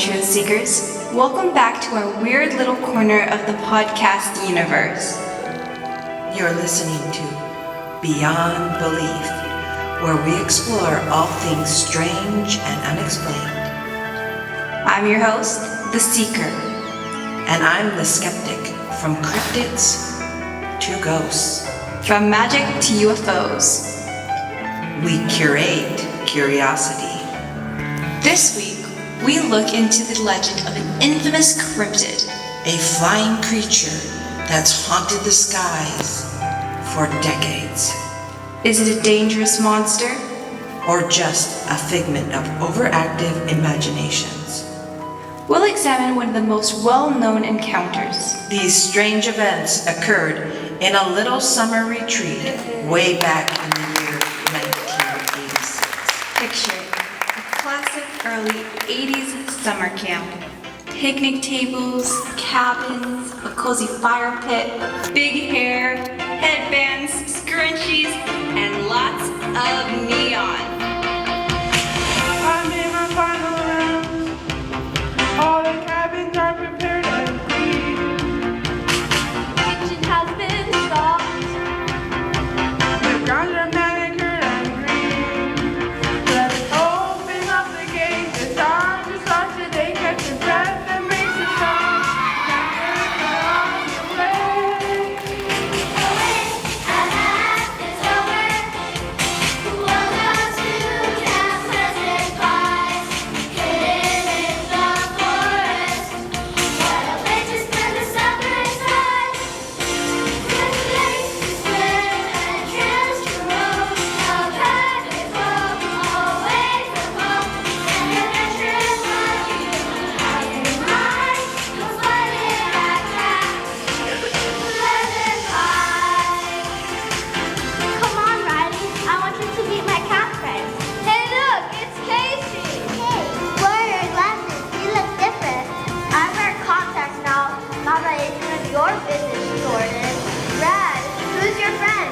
truth seekers. Welcome back to our weird little corner of the podcast universe. You're listening to Beyond Belief, where we explore all things strange and unexplained. I'm your host, the Seeker. And I'm the Skeptic, from cryptids to ghosts. From magic to UFOs. We curate curiosity. This week, we look into the legend of an infamous cryptid. A flying creature that's haunted the skies for decades. Is it a dangerous monster? Or just a figment of overactive imaginations? We'll examine one of the most well-known encounters. These strange events occurred in a little summer retreat way back in the year 1986. Picture a classic early 80s summer camp. Picnic tables, cabins, a cozy fire pit, big hair, headbands, scrunchies, and lots of neon. I'm in my final rounds. All the cabins are prepared and clean. Kitchen has been stocked. The grounds are manicured and green. Let's open up the gate. It's time to start today. Catch your breath and brace yourself. On your way. Come on, Riley. I want you to meet my cat friend. Hey, look, it's Casey. Hey, where are your glasses? You look different. I wear contacts now. Not that it's none of your business, Jordan. Brad, who's your friend?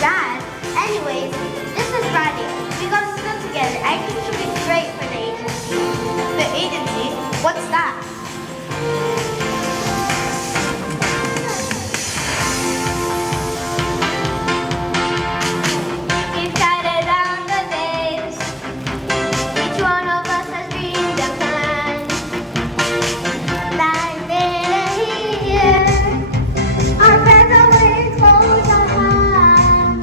Brad. Anyways, this is Riley. We go to school together. I think she'll be great for the agency. The agency? What's that? We've counted down the days. Each one of us has dreamed and planned. Like here, our friends are wearing clothes on hand.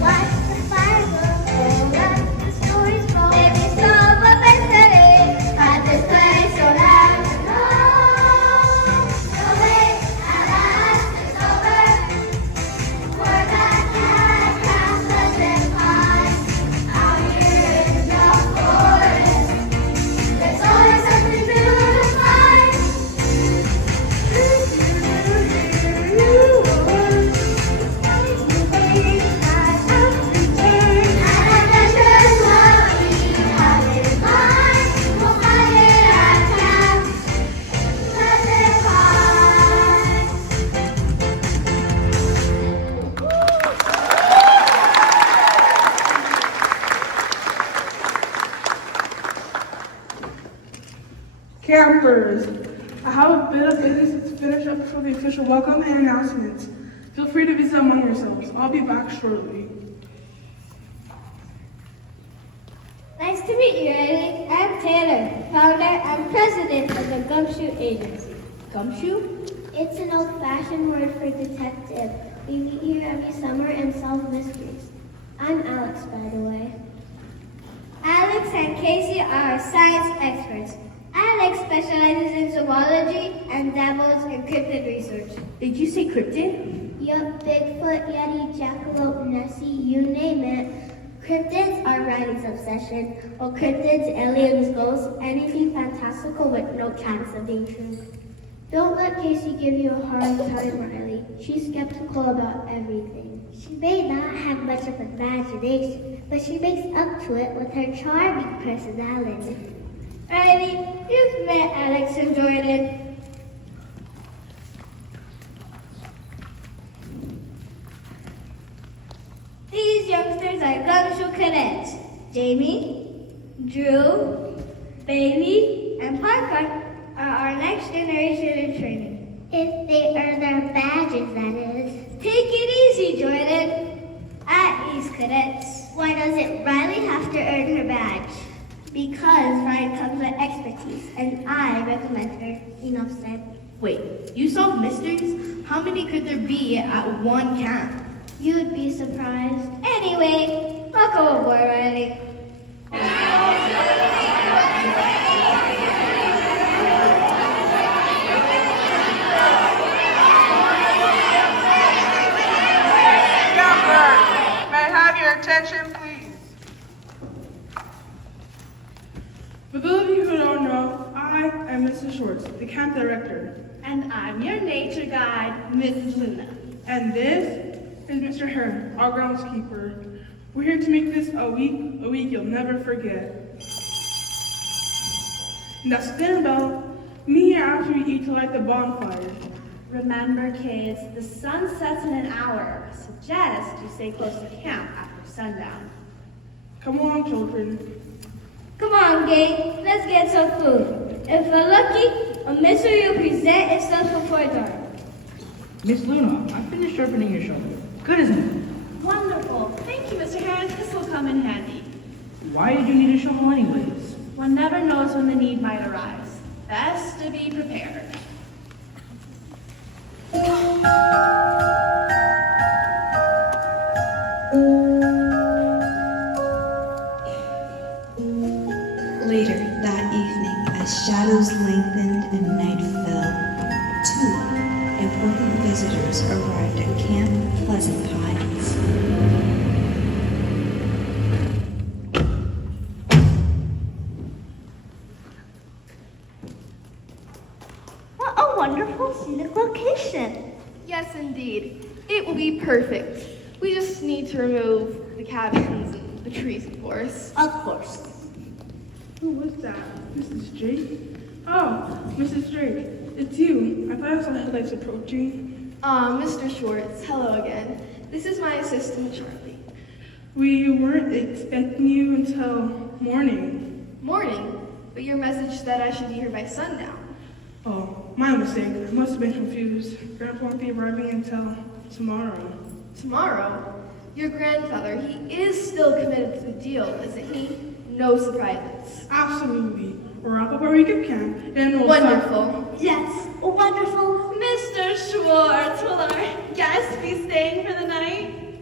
Watch the Bible and let the stories roll. Maybe some of us today at this place will have to know. The wait at last is over. We're back at Campus Pine, out here in the forest. There's always something new to find. And adventures what we have in mind. We'll find it at Campus Pine. Campers, I have a bit of business to finish up before the official welcome and announcements. Feel free to visit among yourselves. I'll be back shortly. Nice to meet you, Riley. I'm Taylor, founder and president of the Gumshoe Agency. Gumshoe? It's an old-fashioned word for detective. We meet here every summer and solve mysteries. I'm Alex, by the way. Alex and Casey are science experts. Alex specializes in zoology and dabbles in cryptid research. Did you say cryptid? Yup, Bigfoot, Yeti, Jackalope, Nessie, you name it. Cryptids are Riley's obsession. Well, cryptids, aliens, ghosts, anything fantastical with no chance of being true. Don't let Casey give you a hard time, Riley. She's skeptical about everything. She may not have much of an imagination, but she makes up to it with her charming personality. Riley, you've met Alex and Jordan. These youngsters are Gumshoe cadets. Jamie, Drew, Bailey, and Parker are our next generation in training. If they earn their badges, that is. Take it easy, Jordan. At ease, cadets. Why doesn't Riley have to earn her badge? Because Ryan comes with expertise, and I recommend her. Enough said. Wait, you solve mysteries? How many could there be at one camp? You'd be surprised. Anyway, welcome aboard, Riley. May I have your attention, please? For those of you who don't know, I am Mr. Schwartz, the camp director. And I'm your nature guide, Mrs. Luna. And this is Mr. Hearn, our groundskeeper. We're here to make this a week you'll never forget. Now stand about, meet here after we eat to light the bonfire. Remember, kids, the sun sets in an hour. Suggest you stay close to camp after sundown. Come on, children. Come on, gang. Let's get some food. If we're lucky, a mystery will present itself before dark. Miss Luna, I finished sharpening your shovel. Good, isn't it? Wonderful. Thank you, Mr. Harris. This will come in handy. Why did you need a shovel anyways? One never knows when the need might arise. Best to be prepared. Later that evening, as shadows lengthened and night fell, two important visitors arrived at Camp Pleasant Pines. What a wonderful scenic location. Yes, indeed. It will be perfect. We just need to remove the cabins and the trees, of course. Of course. Who was that? Mrs. Drake? Oh, Mrs. Drake, it's you. I thought I saw headlights approaching. Mr. Schwartz, hello again. This is my assistant, Charlie. We weren't expecting you until morning. Morning, but your message said I should be here by sundown. Oh, my mistake. I must have been confused. Grandpa won't be arriving until tomorrow. Tomorrow? Your grandfather, he is still committed to the deal, isn't he? No surprises. Absolutely. We'll wrap up our week of camp and we'll Wonderful. Yes, wonderful. Mr. Schwartz, will our guests be staying for the night?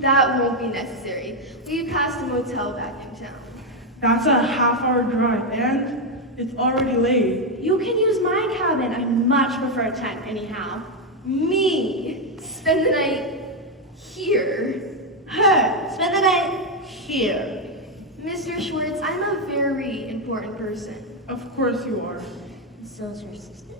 That won't be necessary. We passed a motel back in town. That's a half-hour drive and it's already late. You can use my cabin. I much prefer a tent anyhow. Me? Spend the night here? Her, spend the night here. Mr. Schwartz, I'm a very important person. Of course you are. So's your assistant.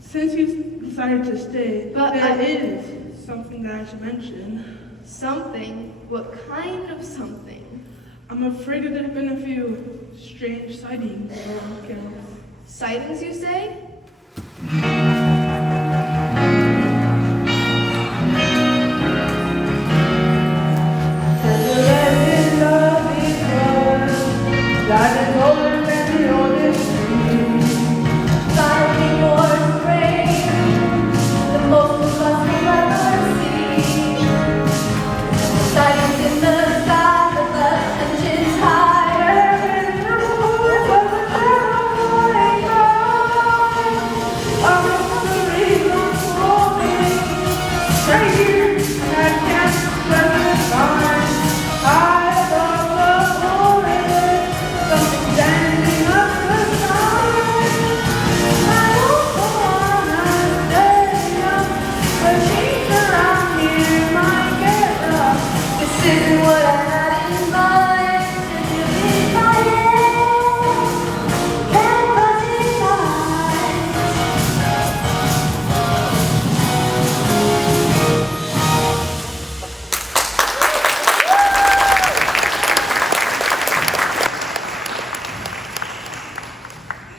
Since you decided to stay, But there I- is something that I should mention. Something? What kind of something? I'm afraid that there have been a few strange sightings around camp. Sightings, you say?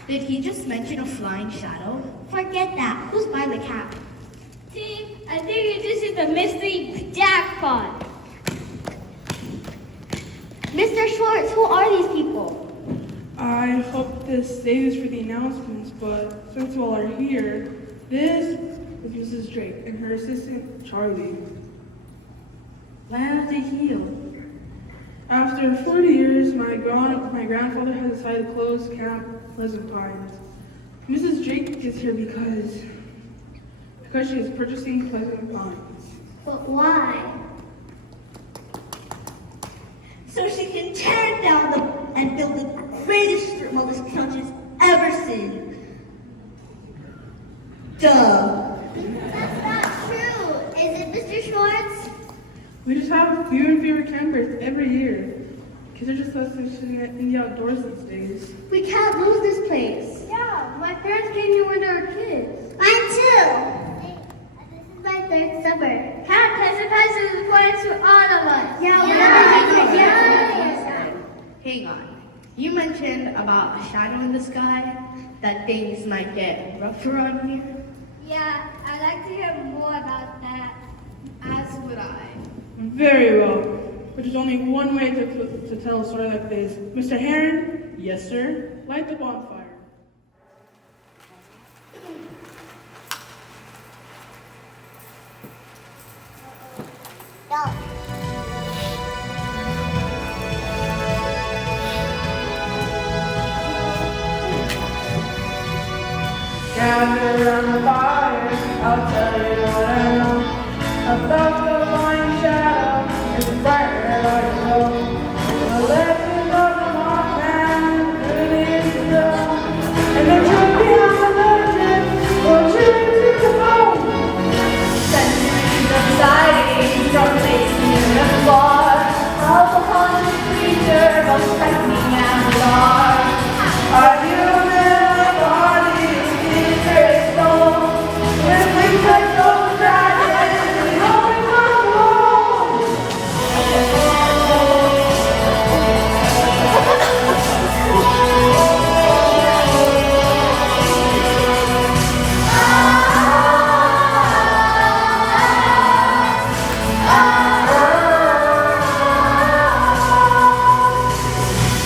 Did he just mention a flying shadow? Forget that. Who's by the cap? Team, I think this is the mystery jackpot. Mr. Schwartz, who are these people? I hope this stays for the announcements, but since you all are here, this is Mrs. Drake and her assistant, Charlie. Land of the Healed. After 40 years, my grandfather has decided to close Camp Pleasant Pines. Mrs. Drake is here because she is purchasing Pleasant Pines. But why? So she can tear it down and build the greatest strip mall this country's ever seen. Duh. That's not true. Is it, Mr. Schwartz? We just have fewer and fewer campers every year. Kids are just less interested in the outdoors these days. We can't lose this place. Yeah, my parents came here when they were kids. Mine too. This is my third summer. Camp Pleasant Pines is important to all of us. Yeah. Hang on. You mentioned about a shadow in the sky, that things might get rougher on here. Yeah, I'd like to hear more about that. As would I. Very well. But there's only one way to tell a story like this. Mr. Heron? Yes, sir. Light the bonfire. Gather around the fire, I'll tell you what I know about the flying shadow. It's brighter like a glow. The legend of the Mothman really is to know. And the truth behind the legend will choose to home. Centuries of sightings from lakes near and far, of a haunted creature both frightening and bizarre. Are you in body? When we touch those dragons, we always come home.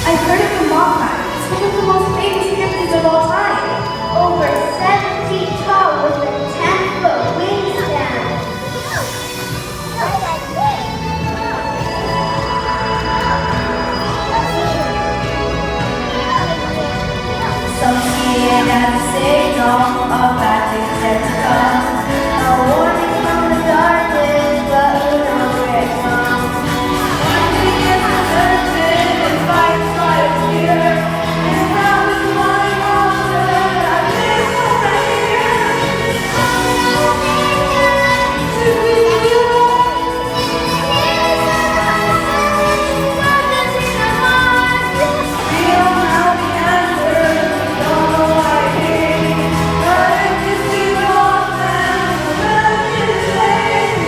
I've heard of the Mothman. It's one of the most famous cryptids of all time. Over 7 feet tall with a 10-foot wingspan. Some see it as a signal of bad things yet to come. A warning from the darkness, but who knows where it comes. One thing is certain, and fights by a fear. And now this morning monster, I think over here. To be we don't know the answer, don't know why it is. But if you see the Mothman, we'll be the same.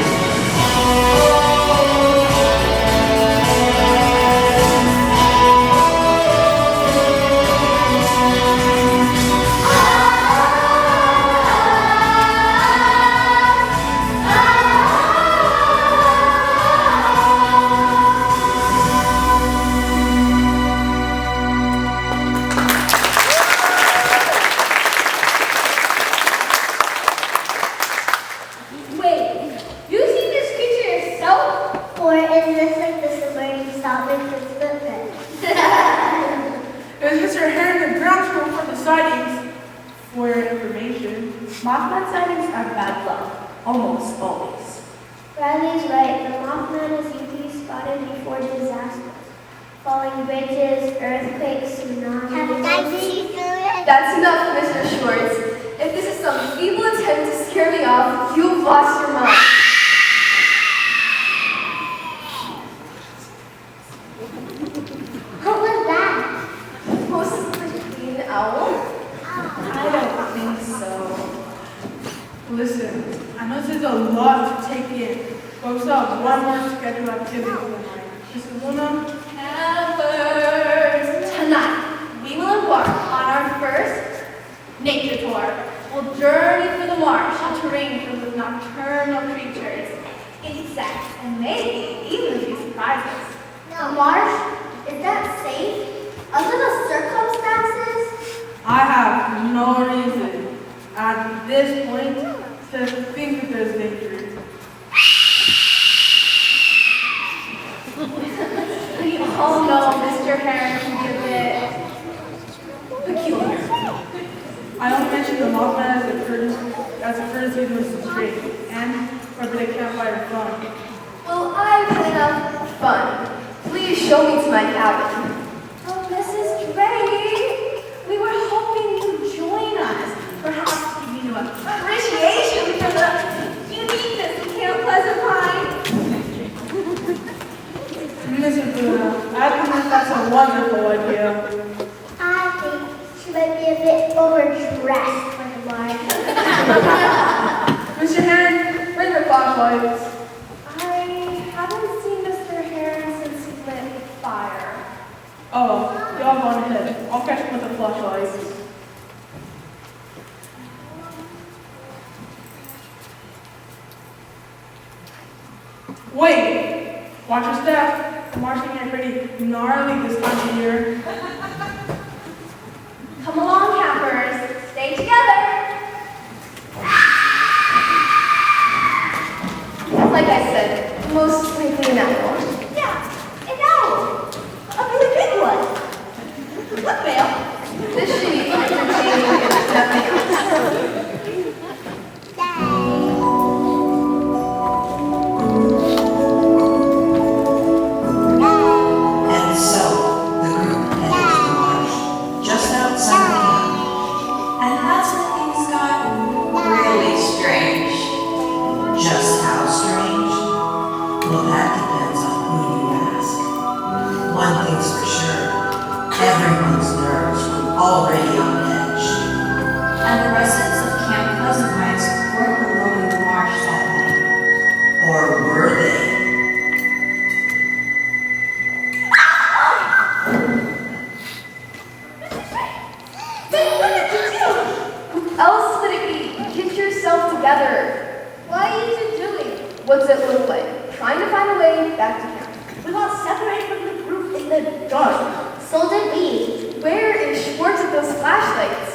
Wait, you see this creature yourself? Or is this like the submarine salvage from Spitfire? It was Mr. Heron, the ground squirrel for the sightings. For your information. Mothman sightings are bad luck, almost always. Riley's right. The Mothman is usually spotted before disasters. Falling bridges, earthquakes, tsunamis. That's enough, Mr. Schwartz. If this is some feeble attempt to scare me off, you've lost your mind. What was that? Possibly an owl? I don't think so. Listen, I know this is a lot to take in, but we still have one more scheduled activity for the night. Mrs. Luna? Campers! Tonight, we will embark on our first nature tour. We'll journey through the marsh and terrain filled with nocturnal creatures, insects, and maybe even a few surprises. The marsh? Is that safe? Under the circumstances? Mothman as a courtesy to Mrs. Drake and for a bit of campfire fun. Well, I've had enough fun. Please show me to my cabin. Oh, Mrs. Drake, we were hoping you'd join us. Perhaps give you an appreciation for the uniqueness of Camp Pleasant Pine. Mrs. Luna, I think that's a wonderful idea. I think she might be a bit overdressed for the march. Mr. Heron, bring your flashlights. I haven't seen Mr. Heron since he lit the fire. Oh, y'all go on ahead. I'll catch him with the flashlights. Wait! Watch your step. The march can get pretty gnarly this time of year. Come along, campers. Stay together. Like I said, most likely an owl. Yeah, an owl. A really big one. Look, Mel. This should be entertaining if nothing else. And so, the group headed to the marsh, just outside the camp. And that's when things got really strange. Just how strange? Well, that depends on who you ask. One thing's for sure, everyone's nerves were already on edge. And the residents of Camp Pleasant Heights weren't alone in the marsh that night. Or were they? Who else would it be? Get yourself together. What are you two doing? What's it look like? Trying to find a way back to camp. We got separated from the group in the dark. So did we. Where is Schwartz with those flashlights?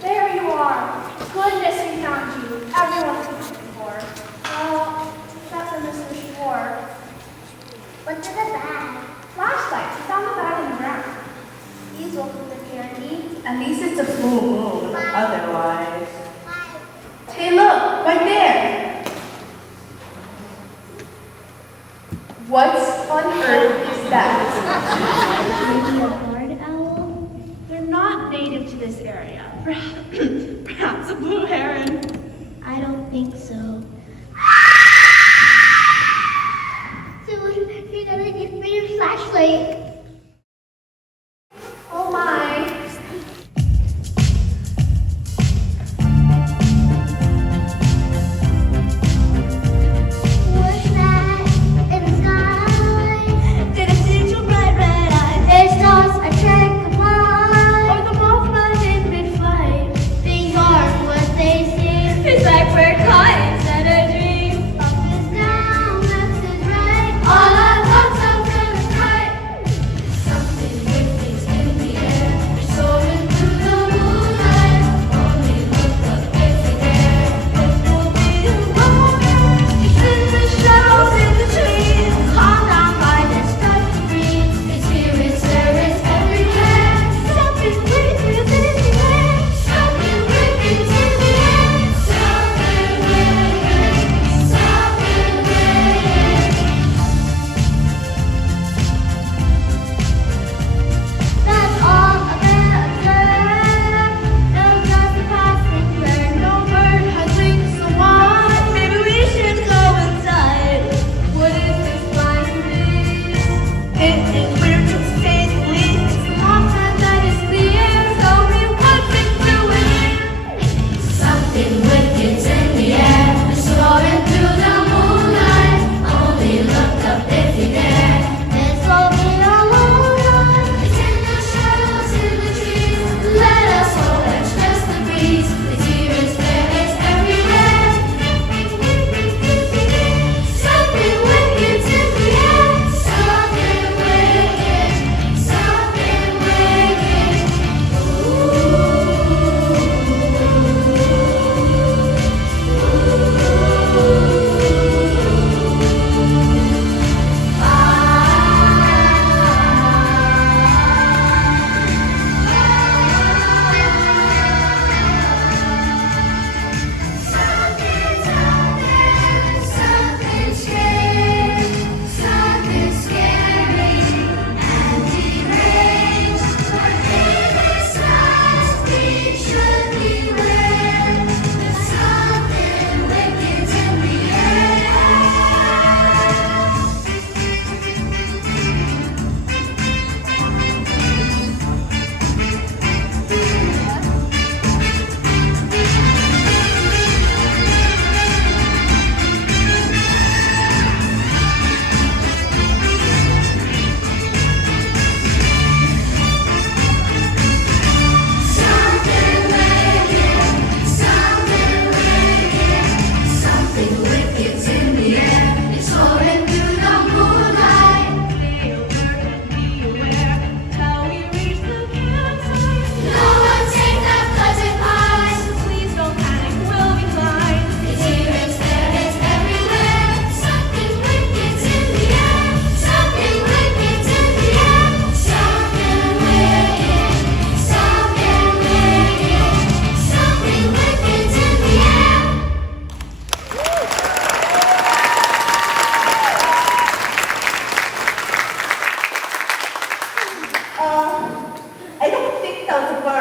There you are. Goodness, we found you. Everyone's looking for. Well, except for Mr. Schwartz. What's in the bag? Flashlights. We found the bag in the ground. These will from the candy. At least it's a full moon. Otherwise. Hey, look, right there. What on earth is that? Maybe a barred owl? They're not native to this area. Perhaps a blue heron. I don't think so. So you're gonna give me your flashlight. Oh my. What's that in the sky? Did I see your bright red eyes? It's just a trick of mine. Or the Mothman in mid-flight? Things aren't what they seem. It's like we're caught inside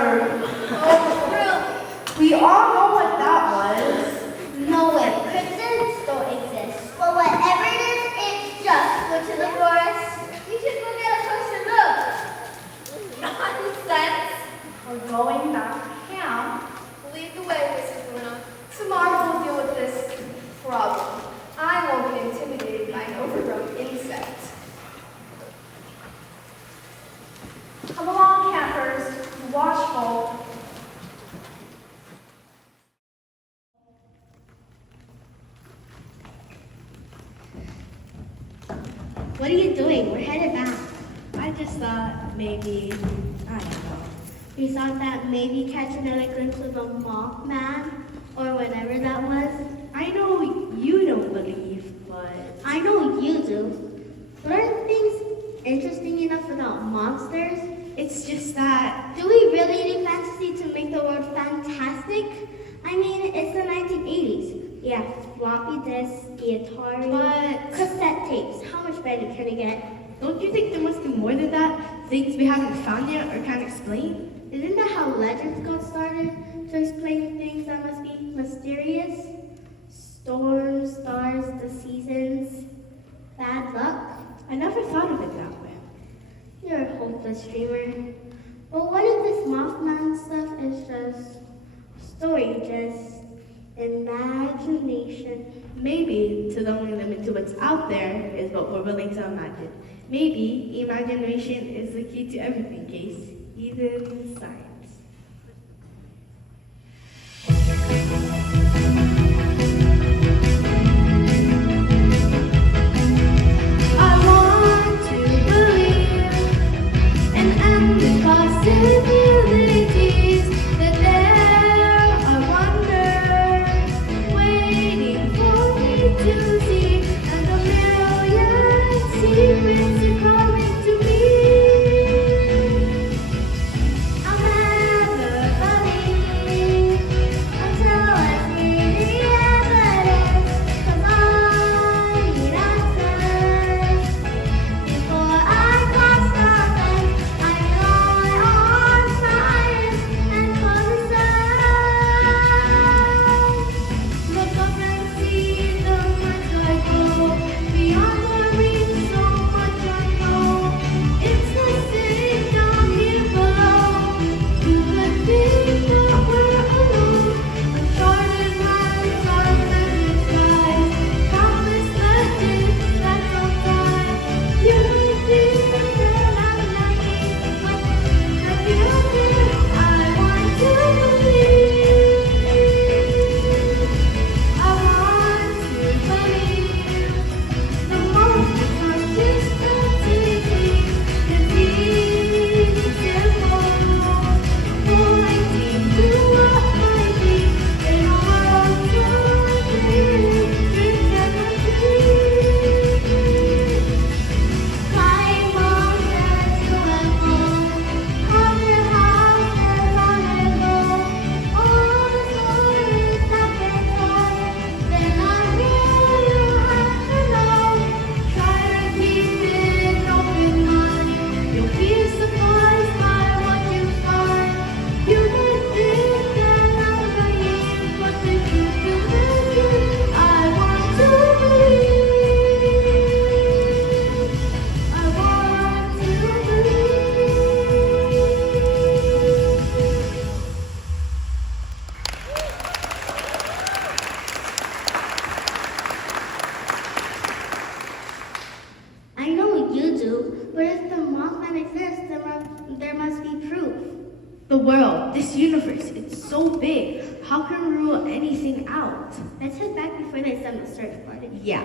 Oh, really? We all know what that was. No way, cryptids don't exist. Well, whatever it is, it's just go to the forest. You should go get a closer look. Nonsense. We're going back to camp. Lead the way, Mrs. Luna. Tomorrow we'll deal with this problem. I won't be intimidated by an overgrown insect. Come along, campers. Be watchful. What are you doing? We're headed back. I just thought maybe, I don't know. We thought that maybe catch another glimpse of a Mothman or whatever that was. I know you don't believe, but I know you do. But aren't things interesting enough without monsters? it's just that Do we really need fantasy to make the world fantastic? I mean, it's the 1980s. Yeah, floppy disks, the Atari, But- cassette tapes. How much better can it get? don't you think there must be more than that? Things we haven't found yet or can't explain? Isn't that how legends got started? To explain things that must be mysterious? Storms, stars, the seasons, bad luck? I never thought of it that way. You're a hopeless dreamer. But what if this Mothman stuff is just story, just imagination? Maybe to the only limit to what's out there is what we're willing to imagine. Maybe imagination is the key to everything, Case, even science. I want to believe in endless possibilities, that there are wonders waiting for me to see, and a million secrets are coming to me. I'll never believe until I see the evidence. 'Cause I need answers before I cast a fence. I rely on science and common sense. Look up and see the much I go, beyond the reach, so much unknown. It's the same down here below. You could think that we're alone. Uncharted lands, unmeasured skies, countless legends that don't die. You would think that I'm naive, but at the end I want to believe. I want to believe the most consistency is easy to simple, pointing to what might be in a world so dreams and Climb mountains to and from, conquer houses on and low. All the stories that get told, they're not real, you have to know. try to keep it open mind. You'll be surprised by what you find. You may think that I'm naive, but the truth is the truth. I want to believe. I want to believe. I know you do, but if the Mothman exists, there must be proof. The world, this universe, it's so big. How can we rule anything out? Let's head back before they send the search party. Yeah.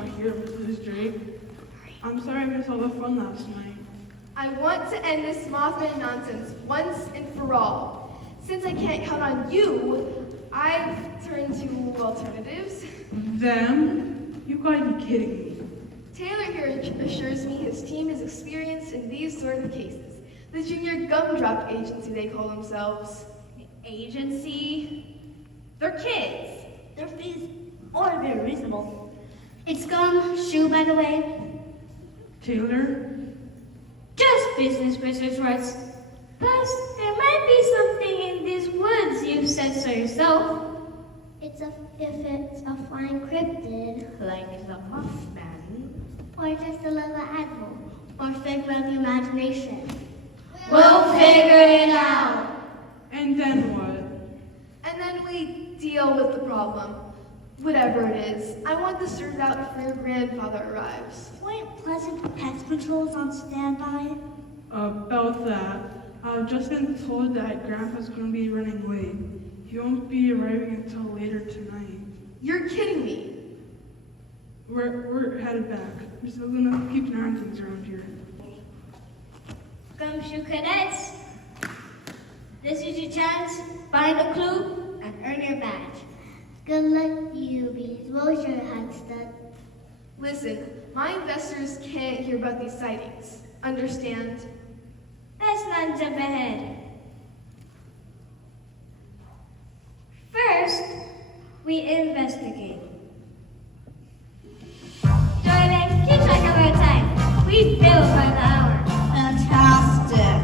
out here, Mrs. Drake. I'm sorry I missed all the fun last night. I want to end this Mothman nonsense once and for all. Since I can't count on you, I've turned to alternatives. Them? You gotta be kidding me. Taylor here assures me his team is experienced in these sort of cases. The Junior Gumdrop Agency, they call themselves. Agency? They're kids. Their fees are very reasonable. It's gum, shoe, by the way. Taylor? Just business rights. Plus, there might be something in these woods, you've said so yourself. If it's a flying cryptid, Like the Mothman. or just a little animal, or figure of the imagination. We'll figure it out. And then what? And then we deal with the problem. Whatever it is, I want this served out before your grandfather arrives. Point Pleasant Pest Patrol's on standby. About that, I've just been told that Grandpa's gonna be running late. He won't be arriving until later tonight. You're kidding me. We're headed back. Miss Luna, keep an eye on things around here. Gumshoe cadets, this is your chance. Find a clue and earn your badge. Good luck, you bees. What's your hat stud? Listen, my investors can't hear about these sightings. Understand? Let's not jump ahead. First, we investigate. Darling, keep track of our time. We bill by the hour. Fantastic.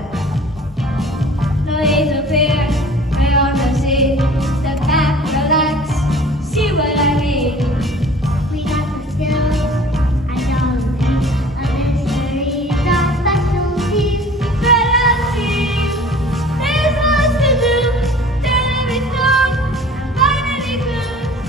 No days of fear, we're on the sea. Step back, relax, see what I mean. We got the skills, agility, a mystery, our specialties. Spread our team. There's lots to do. Tell every storm and find any clues.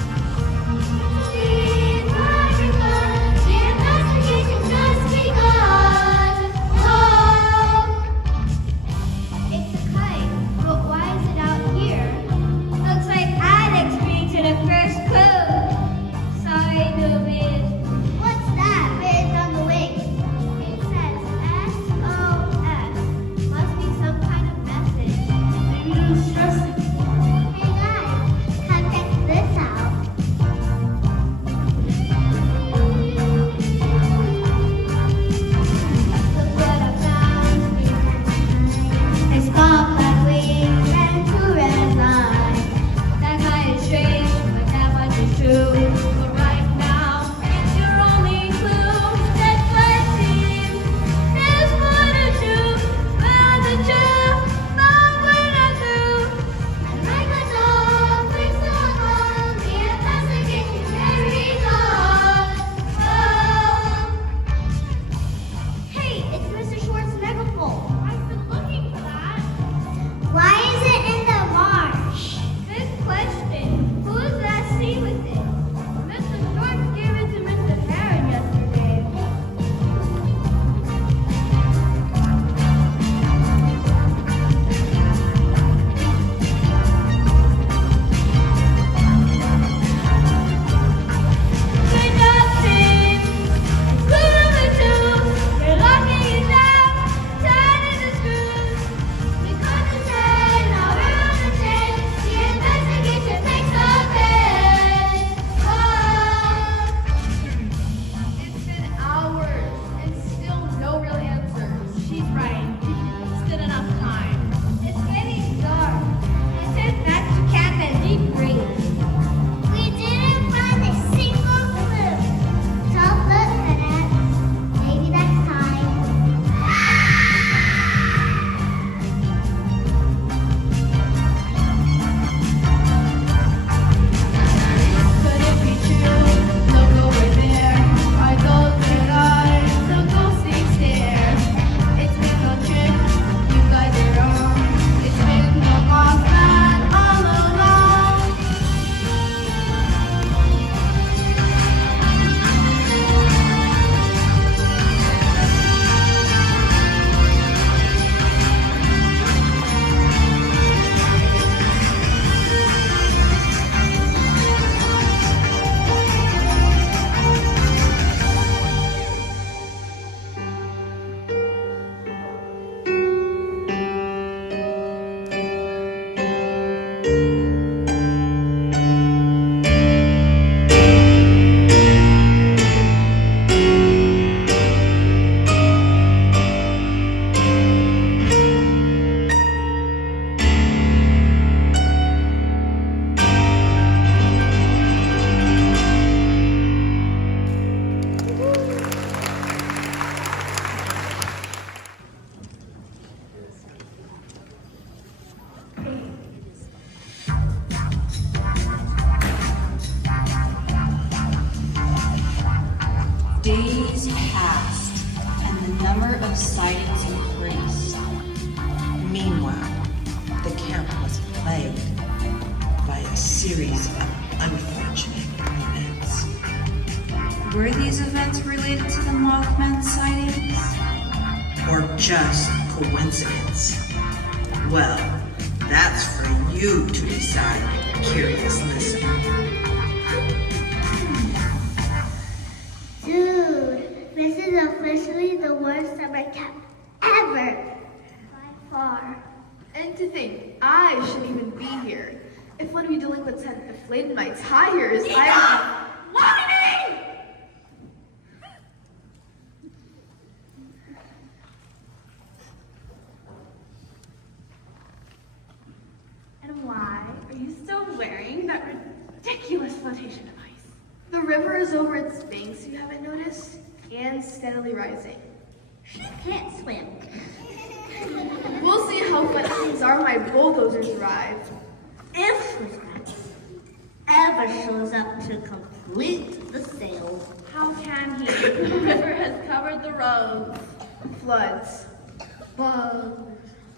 Days passed, and the number of sightings increased. Meanwhile, the camp was plagued by a series of unfortunate events. Were these events related to the Mothman sightings? Or just coincidence? Well, that's for you to decide, curious listener. Dude, this is officially the worst summer camp ever. By far. And to think, I shouldn't even be here. If one of you delinquents hadn't inflated my tires, I would... Lightning! And why are you still wearing that ridiculous flotation device? The river is over its banks, you haven't noticed, and steadily rising. She can't swim. We'll see how wet things are when my bulldozers arrive. If ever shows up to complete the sail. How can he? The river has covered the roads. Floods. Bugs.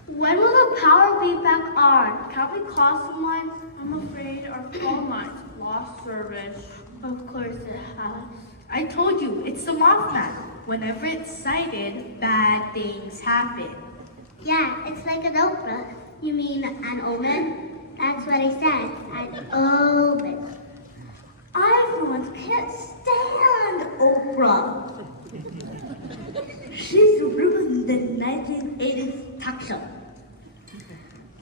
When will the power be back on? Can't we call someone? I'm afraid our phone lines lost service. Of course it has. I told you, it's the Mothman. Whenever it's sighted, bad things happen. Yeah, it's like an Oprah. You mean an omen? That's what I said, an omen. I, for once, can't stand Oprah. She's ruined the 1980s talk show.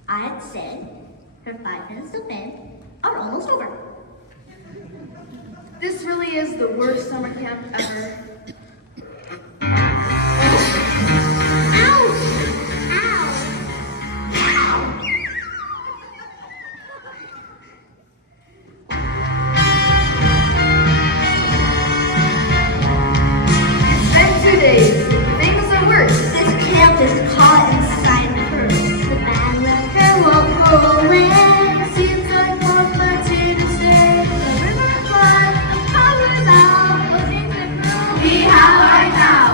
I'd say her 5 minutes of fame are almost over. This really is the worst summer camp ever. It's been 2 days. Things are worse. This camp is caught inside her. The bad weather won't go away. Seems like Mothman didn't stay. The river flood, the power's out. What things improve we have right now.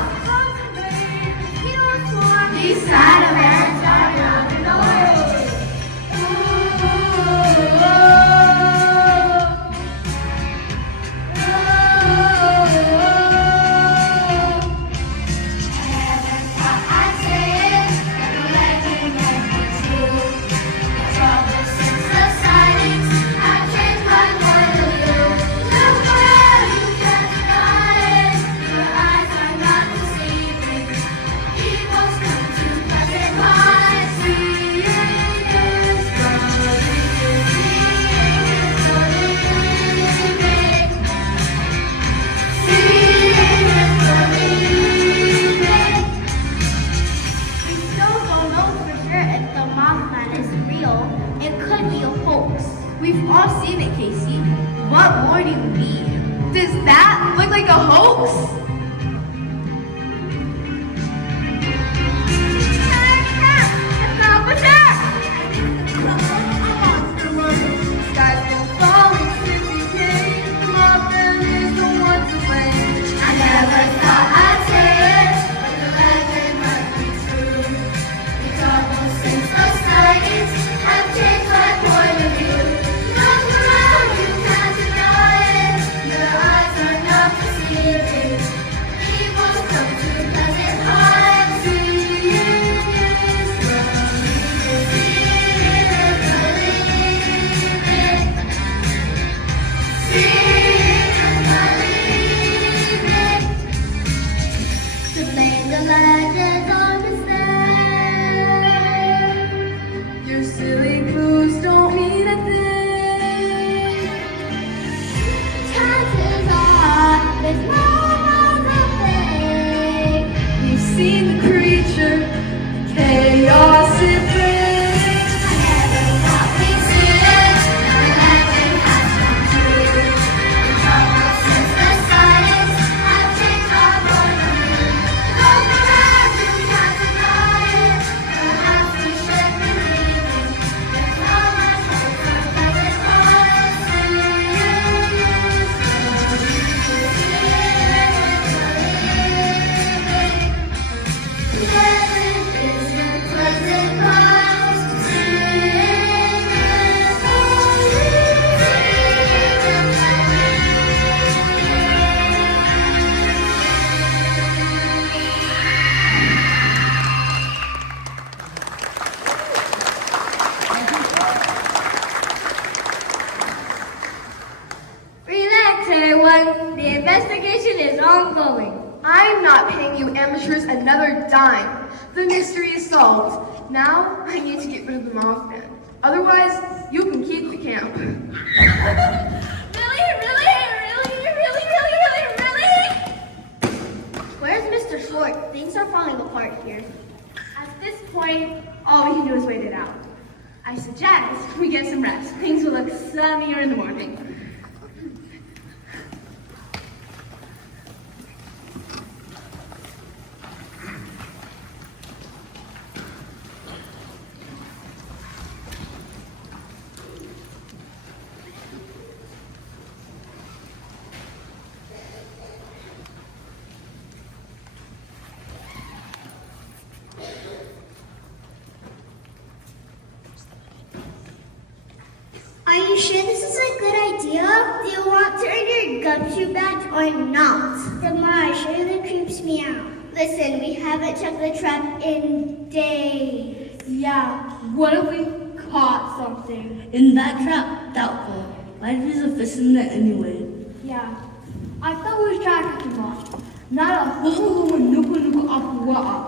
East side of Arizona, in the world. Equals come to present. not paying you amateurs another dime. The mystery is solved. Now I need to get rid of the Mothman. Otherwise, you can keep the camp. Where's Mr. Short? Things are falling apart here. At this point, all we can do is wait it out. I suggest we get some rest. Things will look sunnier in the morning. Are you sure this is a good idea? Do you want to earn your gumshoe badge or not? The marsh really creeps me out. Listen, we haven't checked the trap in days. Yeah, what if we caught something? In that trap, doubtful. Life is a fish in it anyway. Yeah, I thought we were trying to keep off. Not a whole nuku off water.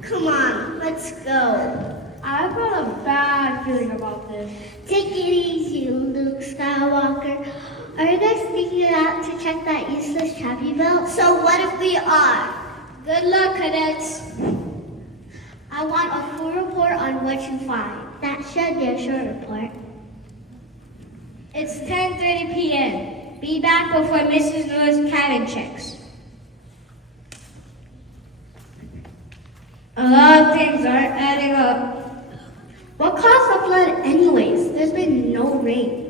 Come on, let's go. I've got a bad feeling about this. Take it easy, Luke Skywalker. Are you guys sneaking out to check that useless trap you built? So what if we are? Good luck, cadets. I want a full report on what you find. That should be a short report. It's 10:30 p.m. Be back before Mrs. Lewis cabin checks. A lot of things aren't adding up. What caused the flood anyways? There's been no rain.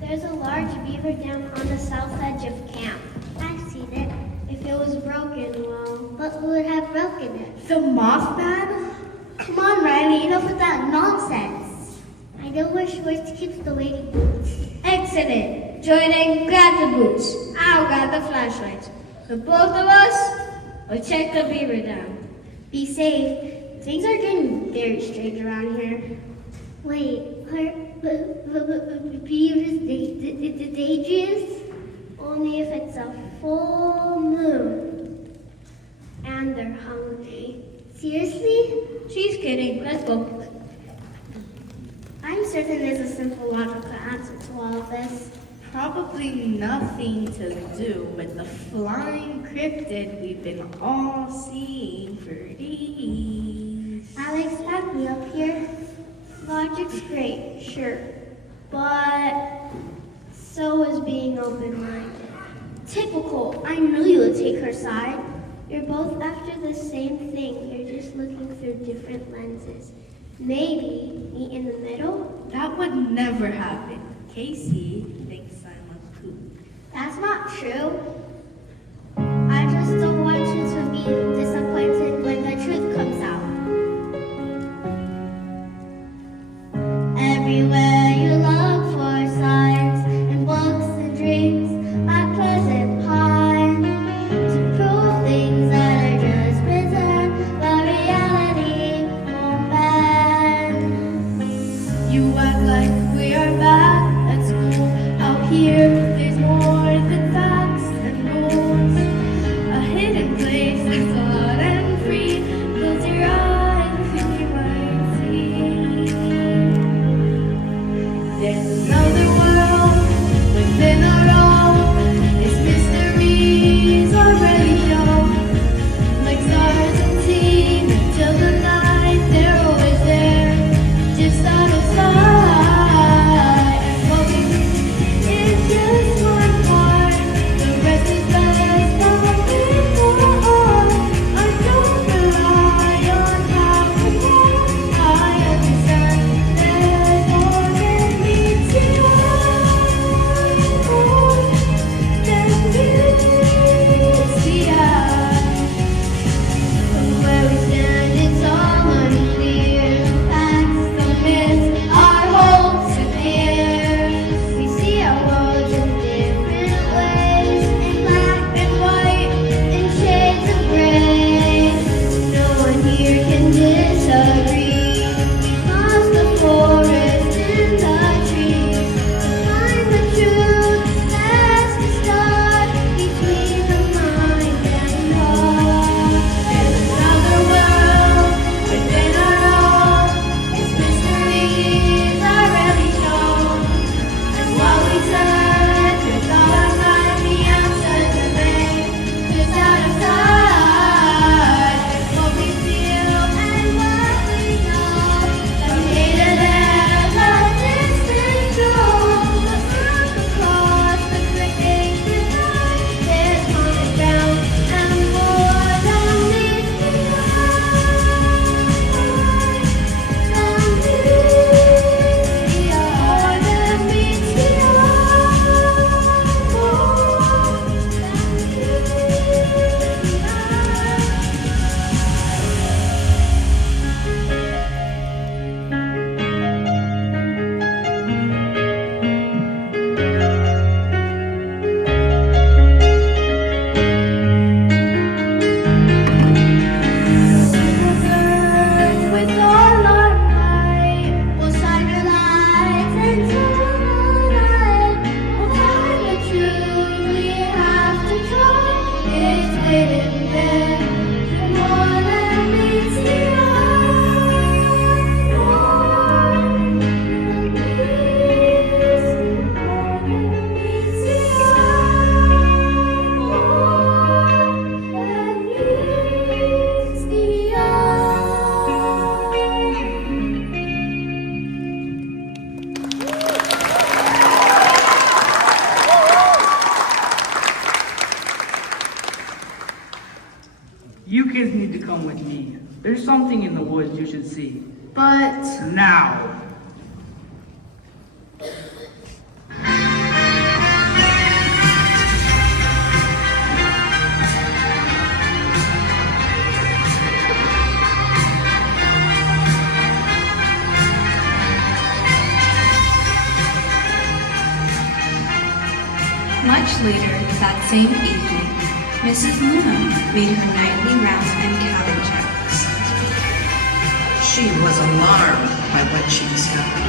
There's a large beaver dam on the south edge of camp. I've seen it. If it was broken, well... But who would have broken it? The Mothman? Come on, Riley, enough with that nonsense. I know where Schwartz keeps the waiting boots. Excellent. Jordan, grab the boots. I'll grab the flashlights. The both of us will check the beaver dam. Be safe. Things are getting very strange around here. Wait, are beavers dangerous? Only if it's a full moon. And they're hungry. Seriously? She's kidding. Let's go. I'm certain there's a simple logical answer to all of this. Probably nothing to do with the flying cryptid we've been all seeing for days. Alex, back me up here. Logic's great, sure. But so is being open-minded. Typical. I knew you would take her side. You're both after the same thing. You're just looking through different lenses. Maybe meet in the middle? That would never happen. Casey thinks I'm a kook. That's not true. I just don't want you to be disappointed when the truth comes out. Everywhere you look for signs in books and dreams, a pleasant pine to prove things that are just pretend, but reality won't bend. You act like we are bad at school. Out here, there's more than facts and waiting there for more than meets the eye. More than meets the eye. More than meets the eye. You kids need to come with me. There's something in the woods you should see. But Now. Much later that same evening, Mrs. Luna made her nightly rounds and cabin checks. She was alarmed by what she discovered.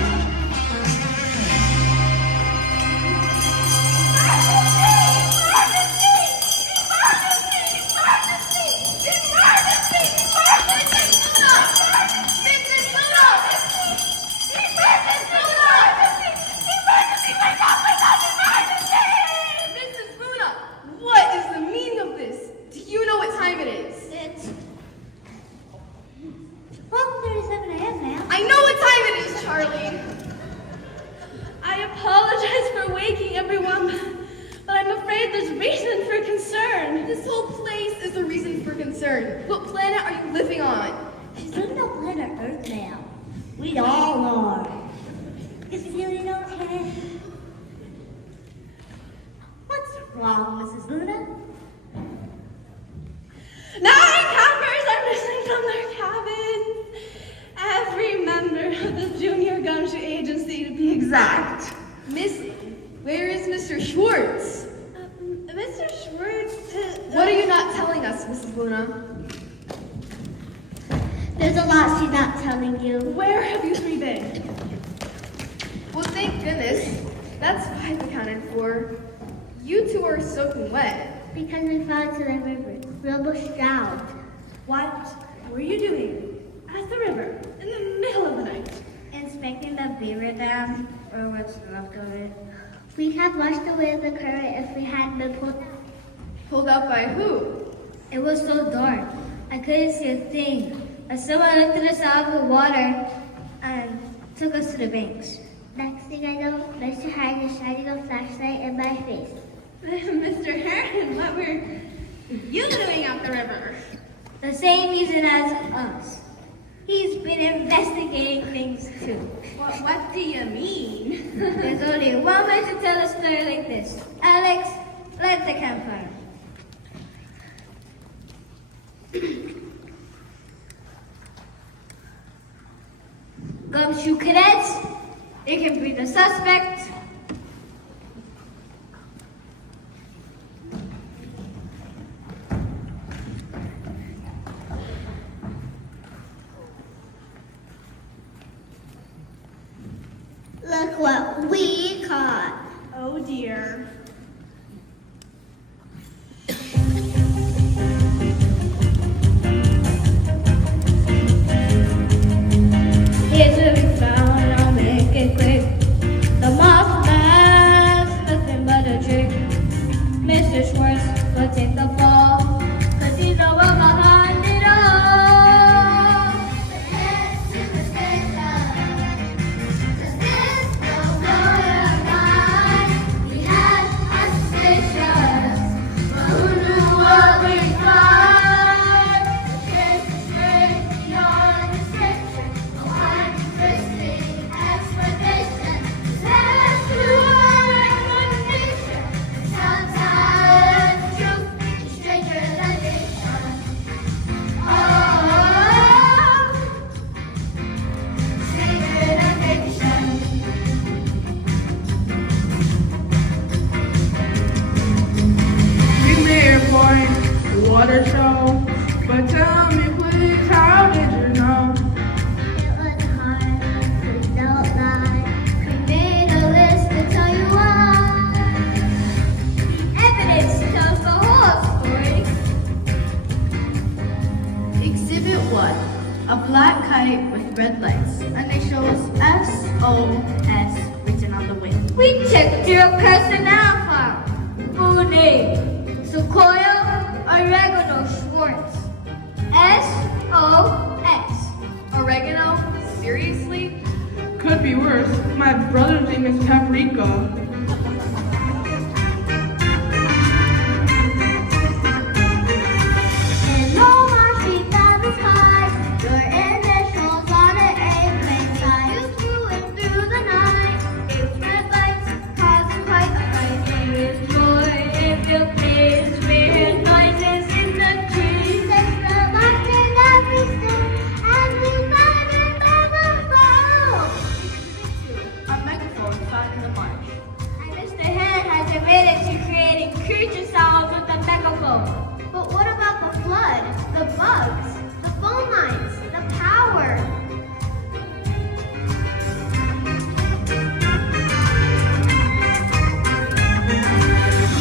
Mrs. Luna, what is the meaning of this? Do you know what time it is? It's 12:37 a.m., ma'am. I know what time it is, Charlie. I apologize for waking everyone, but I'm afraid there's reason for concern. This whole place is a reason for concern. What planet are you living on? She's living on planet Earth, ma'am. We all are. Is feeling okay? What's wrong, Mrs. Luna? 9 campers are missing from their cabins. Every member of the Junior Gumshoe Agency, to be exact. Missing? Where is Mr. Schwartz? Mr. Schwartz. What are you not telling us, Mrs. Luna? There's a lot she's not telling you. Where have you three been? Well, thank goodness. That's 5 accounted for. You two are soaking wet. Because we fell into the river. Real bush drowned. What were you doing at the river in the middle of the night? Inspecting the beaver dam, or what's left of it. We have washed away the current if we hadn't been pulled out. Pulled out by who? It was so dark. I couldn't see a thing. But someone lifted us out of the water and took us to the banks. Next thing I know, Mr. Harris is shining a flashlight in my face. Mr. Harron, what were you doing out the river? The same reason as us. He's been investigating things too. What do you mean? There's only one way to tell a story like this. Alex, light the campfire. Gumshoe cadets, you can be the suspect. Look what we caught. Oh dear. Here's what we found, I'll make it quick. The Mothman's nothing but a trick. Mr. Schwartz will take the fall, 'cause he's the one behind it all. Let's superstition, 'cause this will blow your mind. We had flood. A black kite with red legs. Initials SOS written on the wing. We checked your personnel file. Full name, Sequoia Oregano Schwartz. SOS. Oregano? Seriously? Could be worse. My brother's name is Paprika. In no more street of the sky, your initials on an airplane side. You flew it through the night. Its red lights caused quite a fight. There is more if you please. We heard noises in the trees. There's the light in every step, and we find it never fall. A megaphone found in the marsh. And Mr. Heron has admitted to creating creature sounds with a megaphone. But what about the flood, the bugs, the phone lines, the power?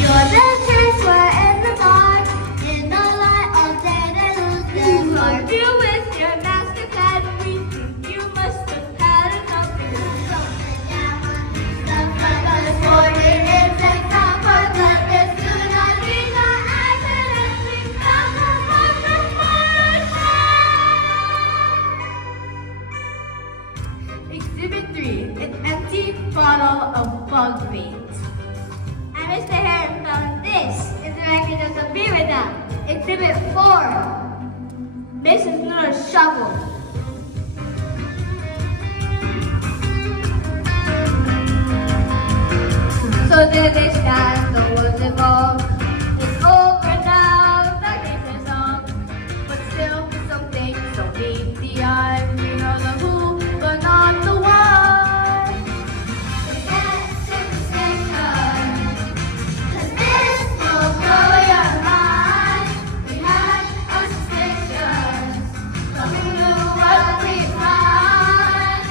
Your ventures were in the dark, in the light of day they lose their spark. You with your master plan, we think you must have had enough. Something down on me, stuff like us morning insects on board, but this do not mean that accidentally found the Exhibit 3, an empty bottle of bug bait. And Mr. Heron found this in the record of the beaver dam. Exhibit 4. Mrs. Miller's shovel. So did this scandal was involved. It's over now, the case is on. But still, some things don't meet the eye. We know the who, but not the why. That's superstition, 'cause this will blow your mind. We had our suspicions, but we knew what we find.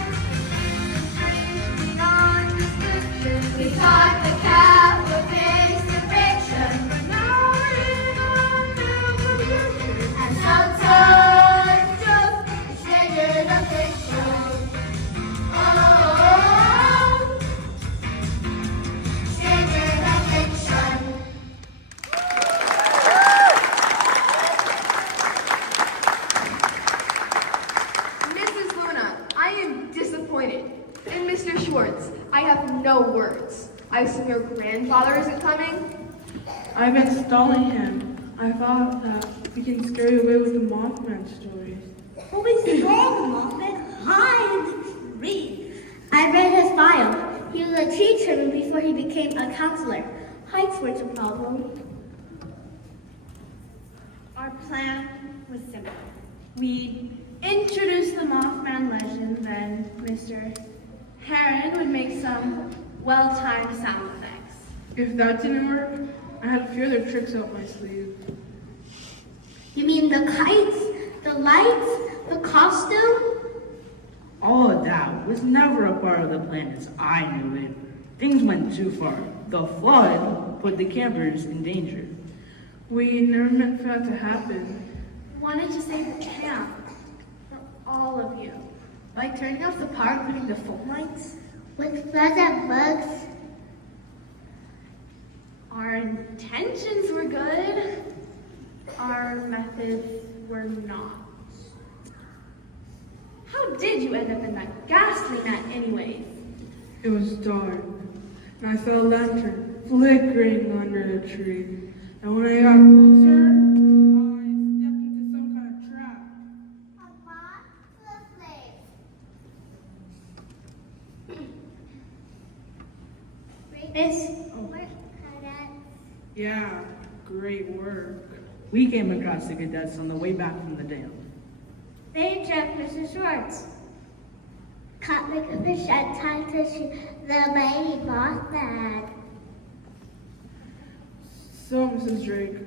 We taught the cat with face to fiction, but now we're on new. And sometimes just changing the fiction. Oh, changing the fiction. Mrs. Luna, I am disappointed. And Mr. Schwartz, I have no words. I assume your grandfather isn't coming? I've been stalling him. I thought that we can scare you away with the Mothman stories. Who is wrong, Mothman? Hide! Read. I read his file. He was a tree trimmer before he became a counselor. Heights were the problem. Our plan was simple. We'd introduce the Mothman legend, then Mr. Heron would make some well-timed sound effects. If that didn't work, I had a few other tricks up my sleeve. You mean the kites, the lights, the costume? All of that was never a part of the plan as I knew it. Things went too far. The flood put the campers in danger. We never meant for that to happen. Wanted to save the camp for all of you. By turning off the power, putting the phone lights. With floods and bugs, Our intentions were good. Our methods were not. How did you end up in that ghastly net anyways? It was dark, and I saw a lantern flickering under the tree. And when I got closer, I stepped into some kind of trap. a box of flakes. This. Work cadets. Yeah, great work. We came across the cadets on the way back from the dam. They trapped Mr. Schwartz. Caught like a fish and tied to the baby Mothman. So, Mrs. Drake,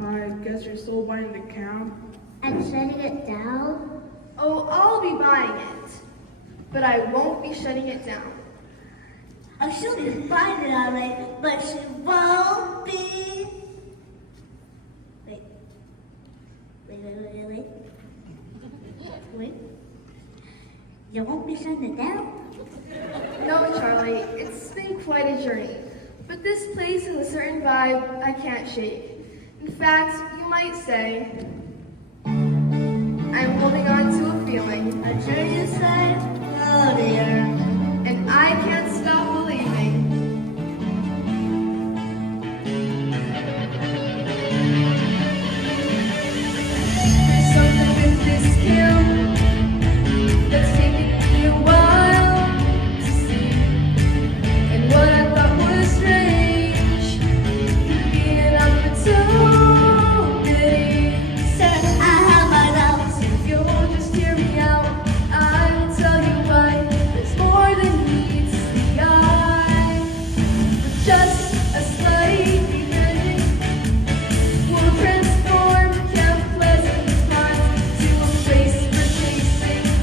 I guess you're still buying the camp? And shutting it down. Oh, I'll be buying it. But I won't be shutting it down. Oh, she'll be buying it all right, but she won't be. Wait. You won't be shutting it down? No, Charlie, it's been quite a journey. But this place has a certain vibe I can't shake. In fact, you might say, I'm holding on to a feeling. I'm sure you say, oh dear. And I can't stop believing. There's something with this camp that's taken me a while to see. And what I thought was strange could be an opportunity. Sir, I have my doubts. If you won't just hear me out, I'll tell you why. There's more than meets the eye. With just a slight beginning, we'll transform Camp Pleasant Pines to a place for chasing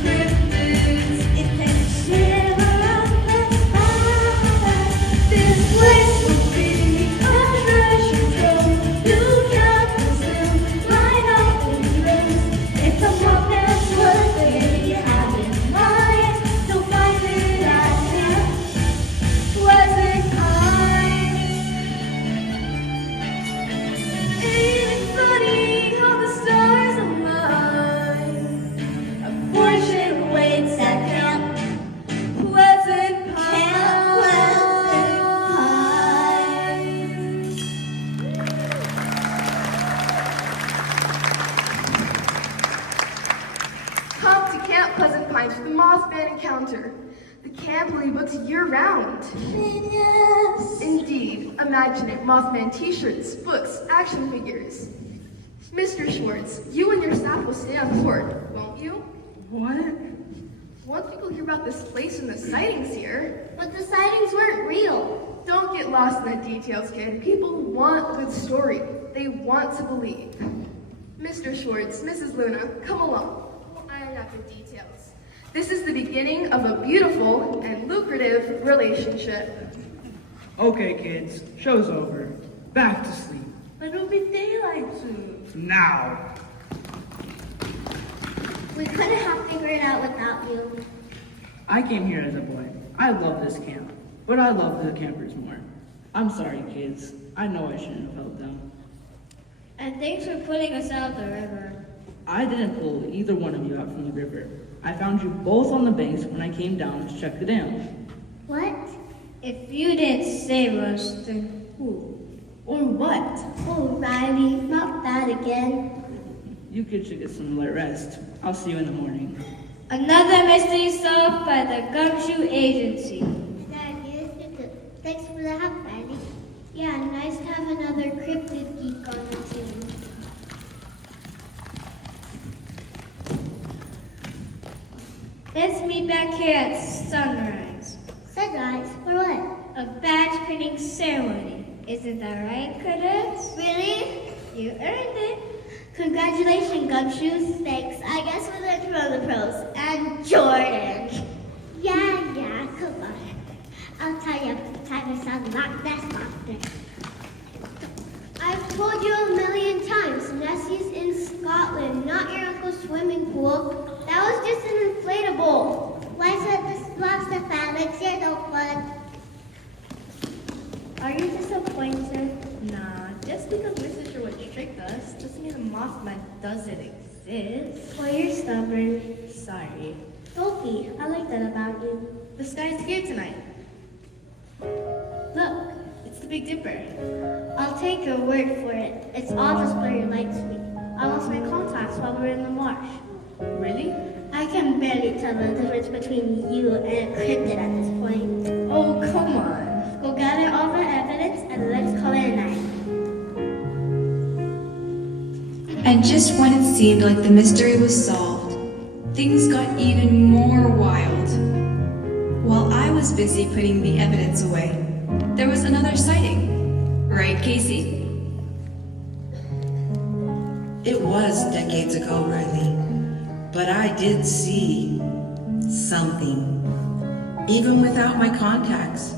cryptids. It takes a shiver up the spine. This place will be a treasure trove. New captains will line up in rows. If the Mothman's what they have in mind, you'll find it at Camp Pleasant Pines. Ain't it funny how the stars align? A fortune waits at Camp Pleasant Pines. Come to Camp Pleasant Pines for the Mothman encounter. The camp will be booked year-round. Yes. Indeed, imagine it. Mothman t-shirts, books, action figures. Mr. Schwartz, you and your staff will stay on board, won't you? What? Won't people hear about this place and the sightings here? But the sightings weren't real. Don't get lost in the details, kid. People want a good story. They want to believe. Mr. Schwartz, Mrs. Luna, come along. We'll iron out the details. This is the beginning of a beautiful and lucrative relationship. Okay, kids, show's over. Back to sleep. But it'll be daylight soon. Now. We couldn't have figured it out without you. I came here as a boy. I love this camp, but I love the campers more. I'm sorry, kids. I know I shouldn't have helped them. And thanks for putting us out the river. I didn't pull either one of you out from the river. I found you both on the banks when I came down to check the dam. What? If you didn't save us, then who? Or what? Oh, Riley, not that again. You kids should get some light rest. I'll see you in the morning. Another mystery solved by the Gumshoe Agency. Thanks for the help, Riley. Yeah, nice to have another cryptid geek on the team. Let's meet back here at sunrise. Sunrise? For what? A badge printing ceremony. Isn't that right, Curtis? Really? You earned it. Congratulations, Gumshoes. Thanks. I guess we're learning from the pros. And Jordan. Yeah, come on. I'll tell you every time I sound like that monster. I've told you a million times, Nessie's in Scotland, not your uncle's swimming pool. That was just an inflatable. Why said this lobster phalanx? You're no fun. Are you disappointed? Nah, just because Mrs. Sherwood tricked us doesn't mean the Mothman doesn't exist. Well, you're stubborn. Sorry. Don't be. I like that about you. The sky's here tonight. Look, it's the Big Dipper. I'll take your word for it. It's all just blurry light to me. I lost my contacts while we were in the marsh. Really? I can barely tell the difference between you and a cryptid at this point. Oh, come on. Go gather all the evidence and let's call it a night. And just when it seemed like the mystery was solved, things got even more wild. While I was busy putting the evidence away, there was another sighting. Right, Casey? It was decades ago, Riley, but I did see something. Even without my contacts,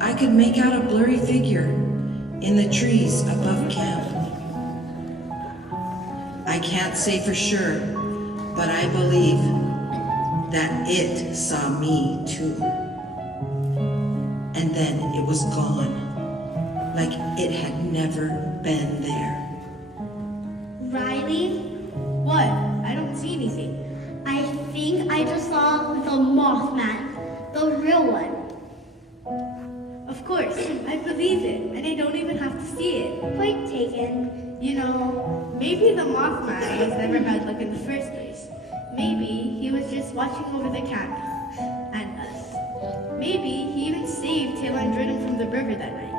I could make out a blurry figure in the trees above camp. I can't say for sure, but I believe that it saw me too. And then it was gone, like it had never been there. Riley, What? I don't see anything. I think I just saw the Mothman, the real one. Of course, I believe it, and I don't even have to see it. Point taken. You know, maybe the Mothman was never bad luck in the first place. Maybe he was just watching over the camp and us. Maybe he even saved Taylor and Jordan from the river that night.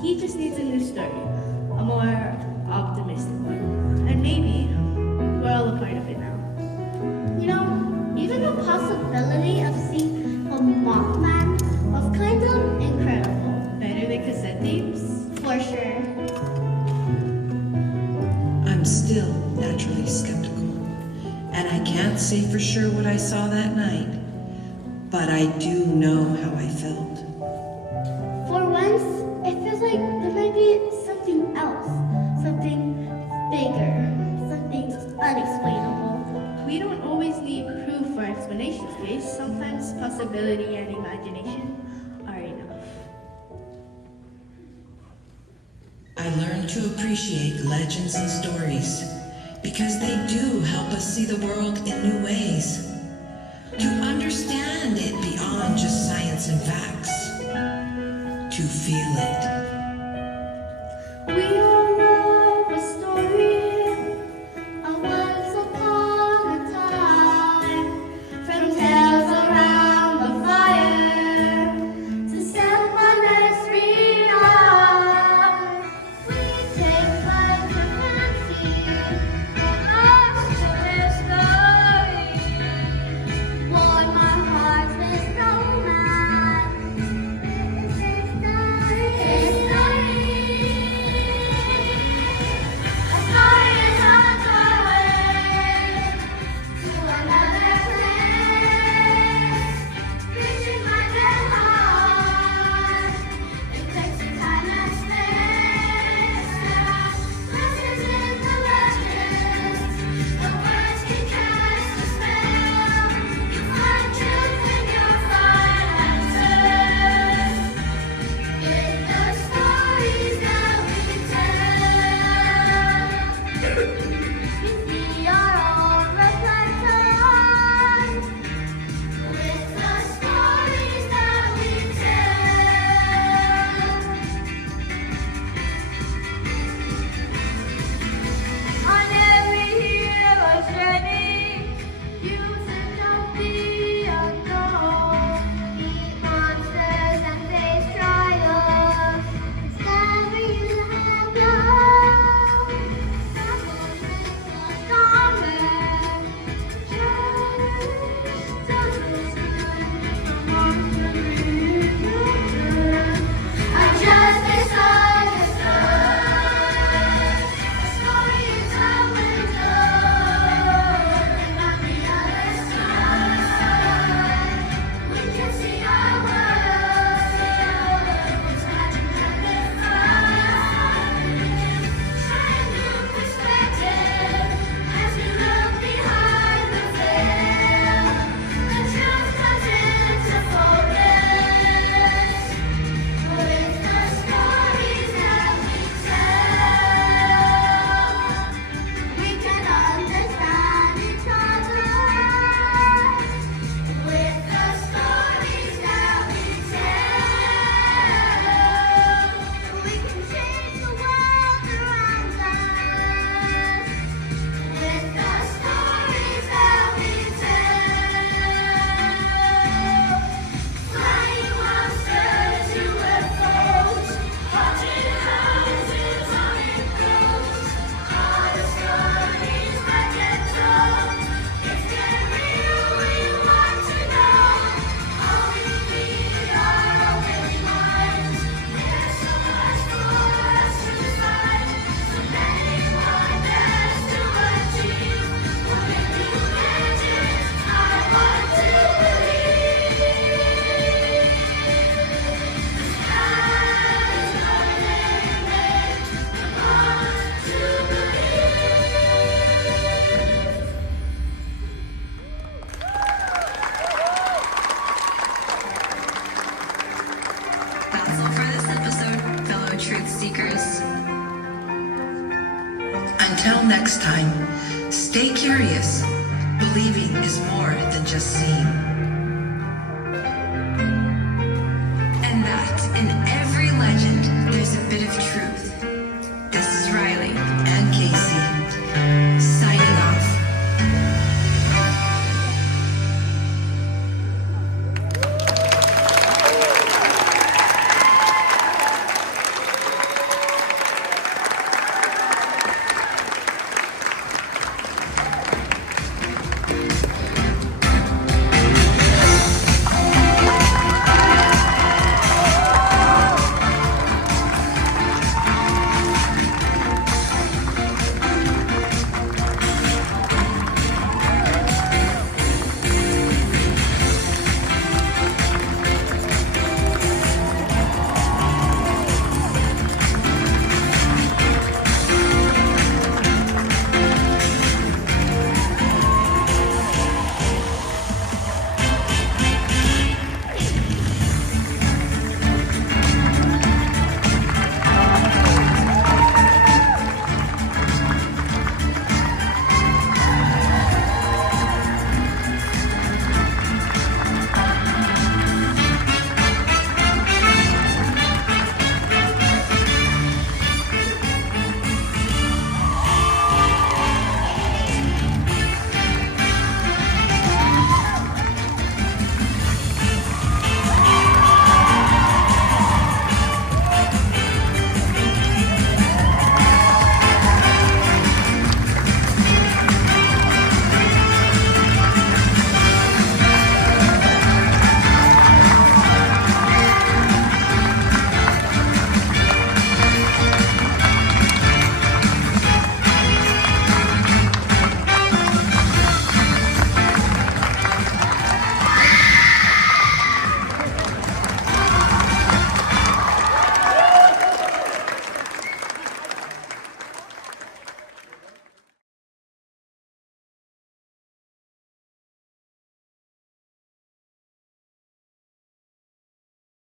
He just needs a new story, a more optimistic one. And maybe we're all a part of it now. You know, even the possibility of seeing a Mothman was kind of incredible. Better than cassette tapes? For sure. I'm still naturally skeptical, and I can't say for sure what I saw that night, but I do know how I felt. For once, it feels like there might be something else. Something bigger. Something unexplainable. We don't always need proof or explanations, Grace. Sometimes possibility and imagination are enough. I learned to appreciate legends and stories because they do help us see the world in new ways, to understand it beyond just science and facts, to feel it. We all love a story of once upon a time, from tales around the fire to someone's freedom. We take pleasure fancy our children's story. Warm our hearts with romance. It's Stay curious. Believing is more than just seeing.